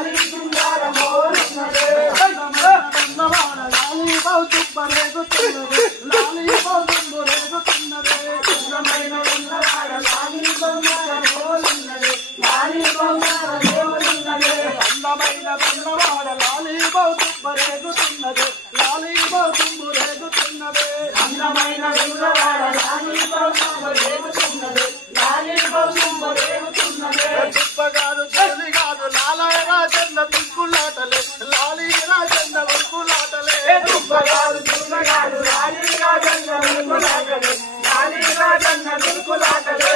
లాలి సింగారమోలున్నదే అందమైన లాలి బౌతుబ్బ రేగుతున్నదే లాలి బౌతుబ్బు రేగుతున్నదే అందమైన ఉన్నవాడ లాలి బంగారమోలున్నదే లాలి బంగారమోలున్నదే అందమైన ఉన్నవాడ లాలి బౌతుబ్బ రేగుతున్నదే లాలి బౌతుబ్బు రేగుతున్నదే అందమైన ఉన్నవాడ లాలి బౌతుబ్బ రేగుతున్నదే లాలి బౌతుబ్బ రేగుతున్నదే దుబ్బగాదు తల్లి కాదు లాలయ రాజన్న దుక్కులాటలే లాలి రాజన్న దుక్కులాటలే దుబ్బగాదు దుబ్బగాదు లాలి రాజన్న దుక్కులాటలే లాలి రాజన్న దుక్కులాటలే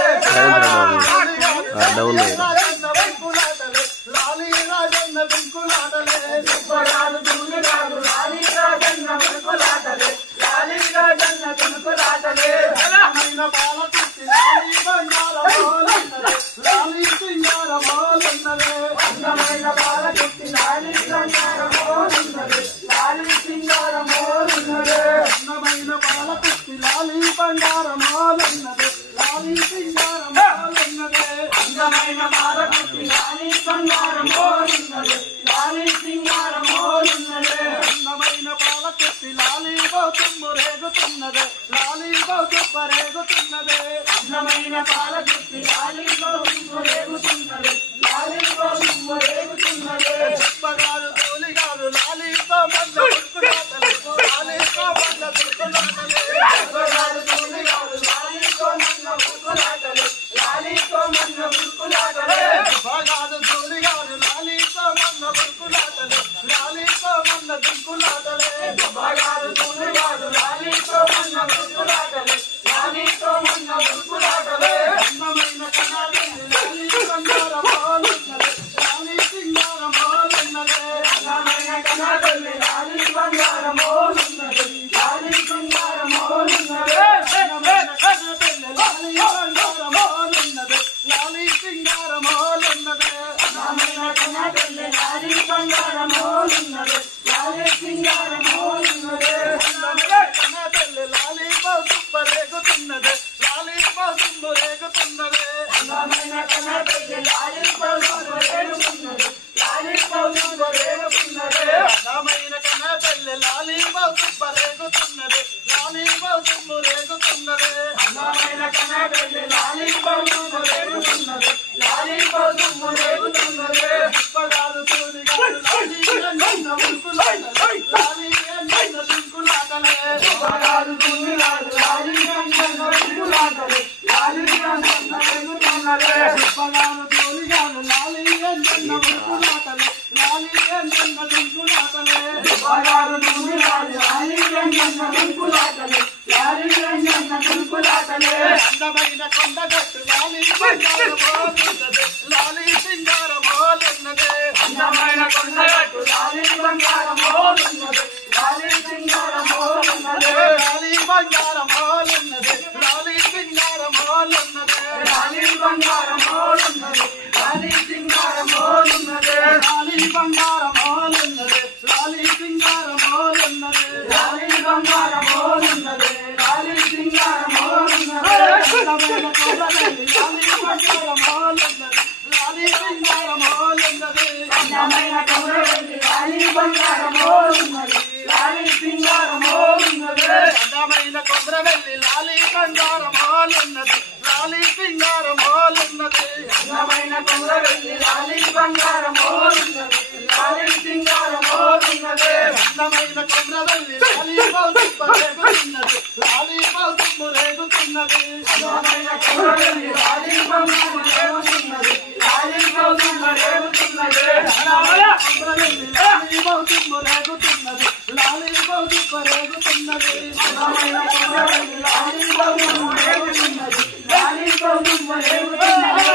లాలి రాజన్న దుక్కులాటలే దుబ్బగాదు దుబ్బగాదు లాలి రాజన్న దుక్కులాటలే లాలి రాజన్న దుక్కులాటలే అందమైన బాలకుట్టి లాలి బంగారమోలున్నదే లాలి సింగారమోలున్నదే అందమైన బాలకుట్టి లాలి బంగారమోలున్నదే లాలి సింగారమోలున్నదే అందమైన బాలకుట్టి లాలి బంగారమోలున్నదే లాలి సింగారమోలున్నదే అందమైన బాలకుట్టి లాలి బంగారమోలున్నదే లాలి సింగారమోలున్నదే అందమైన బాలకుట్టి లాలి బౌతుబ్బు రేగుతున్నదే లాలి బౌతుబ్బ రేగుతున్నదే అందమైన బాలకుట్టి లాలి బౌతుబ్బు రేగుతున్నదే లాలి బౌతుబ్బు రేగుతున్నదే దుబ్బగాదు తోలిగాదు లాలితో మల్ల దుక్కులాటలే లాలితో మల్ల దుక్కులాటలే దుబ్బగాదు తోలిగాదు లాలితో మల్ల దుక్కులాటలే లాలితో మల్ల దుక్కులాటలే దుబ్బగాదు తోలిగాదు లాలితో మల్ల దుక్కులాటలే లాలితో మల్ల దుక్కులాటలే దుబ్బగాదు తోలిగాదు లాలితో మల్ల దుక్కులాటలే లాలితో మల్ల దుక్కులాటలే అందమైన కనాలి లాలి బంగారమోలున్నదే లాలి సింగారమోలున్నదే అందమైన కనాలి లాలి బంగారమోలున్నదే లాలి సింగారమోలున్నదే అందమైన కనాలి లాలి బంగారమోలున్నదే లాలి సింగారమోలున్నదే అందమైన కనాలి లాలి బంగారమోలున్నదే లాలి సింగారమోలున్నదే అందమైన కనాలి లాలి బౌతుబ్బ రేగుతున్నదే లాలి బౌతుబ్బ రేగుతున్నదే అందమైన కనాలి లాలి బౌతుబ్బ రేగుతున్నదే లాలి బౌతుబ్బ రేగుతున్నదే అందమైన కనాలి లాలి బౌతుబ్బ రేగుతున్నదే లాలి బౌతుబ్బ రేగుతున్నదే అందమైన కనాలి లాలి బౌతుబ్బ రేగుతున్నదే లాలి బౌతుబ్బ రేగుతున్నదే దుబ్బగాదు తోలిగాదు లాలి అన్న దుక్కులాటలే లాలి అన్న దుక్కులాటలే దుబ్బగాదు తోలిగాదు లాలి అన్న దుక్కులాటలే లాలి అన్న దుక్కులాటలే దుబ్బగాదు తోలిగాదు లాలి అన్న దుక్కులాటలే లాలి అన్న దుక్కులాటలే దుబ్బగాదు తోలిగాదు లాలి అన్న దుక్కులాటలే లాలి అన్న దుక్కులాటలే అందమైన కొండగట్టు లాలి బంగారమోలున్నదే లాలి సింగారమోలున్నదే అందమైన కొండగట్టు లాలి బంగారమోలున్నదే లాలి సింగారమోలున్నదే లాలి బంగారమోలున్నదే లాలి సింగారమోలున్నదే లాలి బంగారమోలున్నదే లాలి సింగారమోలున్నదే లాలి బంగారమోలున్నదే లాలి సింగారమోలున్నదే లాలి బంగారమోలున్నదే లాలి సింగారమోలున్నదే అందమైన కొండగట్టు లాలి బంగారమోలున్నదే లాలి సింగారమోలున్నదే అందమైన కొండగట్టు లాలి బంగారమోలున్నదే లాలి సింగారమోలున్నదే అందమైన కొండగట్టు లాలి బంగారమోలున్నదే లాలి సింగారమోలున్నదే అందమైన కొండగట్టు లాలి బంగారమోలున్నదే లాలి సింగారమోలున్నదే అందమైన కొండగట్టు లాలి బౌతుబ్బ రేగుతున్నదే లాలి బౌతుబ్బ రేగుతున్నదే అందమైన కొండగట్టు లాలి బంగారమోలున్నదే లాలి బౌతుబ్బ రేగుతున్నదే అందమైన కొండగట్టు లాలి బౌతుబ్బ రేగుతున్నదే లాలి బౌతుబ్బ రేగుతున్నదే అందమైన కొండగట్టు లాలి బౌతుబ్బ రేగుతున్నదే లాలి బౌతుబ్బ రేగుతున్నదే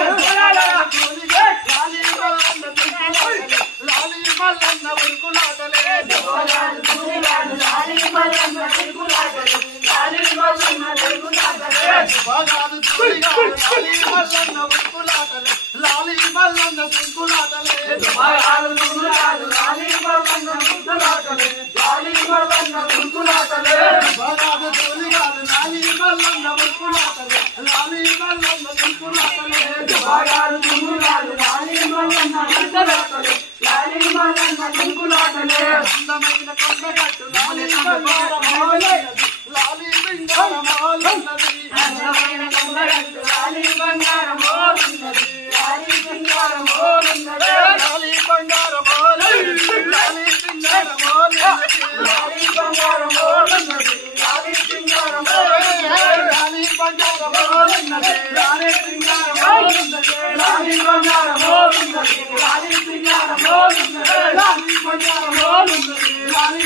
లాలి మల్లన్న దుక్కులాటలే లాలి మల్లన్న ఉరుకులాటలే దుబ్బగాదు తోలిగాదు లాలి మల్లన్న దుక్కులాటలే లాలి మల్లన్న దుక్కులాటలే దుబ్బగాదు తోలిగాదు లాలి మల్లన్న ఉరుకులాటలే లాలి మల్లన్న దుక్కులాటలే దుబ్బగాదు తోలిగాదు లాలి మల్లన్న దుక్కులాటలే లాలి మల్లన్న దుక్కులాటలే దుబ్బగాదు తోలిగాదు లాలి మల్లన్న ఉరుకులాటలే లాలి మల్లన్న దుక్కులాటలే దుబ్బగాదు తోలిగాదు లాలి మల్లన్న దుక్కులాటలే అందమైన కొండగట్టు లాలి బంగారమోలున్నది లాలి బంగారమోలున్నది అందమైన కొండగట్టు లాలి బంగారమోలున్నది లాలి బంగారమోలున్నది లాలి బంగారమోలున్నది లాలి బంగారమోలున్నది లాలి బంగారమోలున్నది లాలి బంగారమోలున్నది లాలి బంగారమోలున్నది లాలి బంగారమోలున్నది లాలి బంగారమోలున్నది లాలి బంగారమోలున్నది లాలి బంగారమోలున్నది లాలి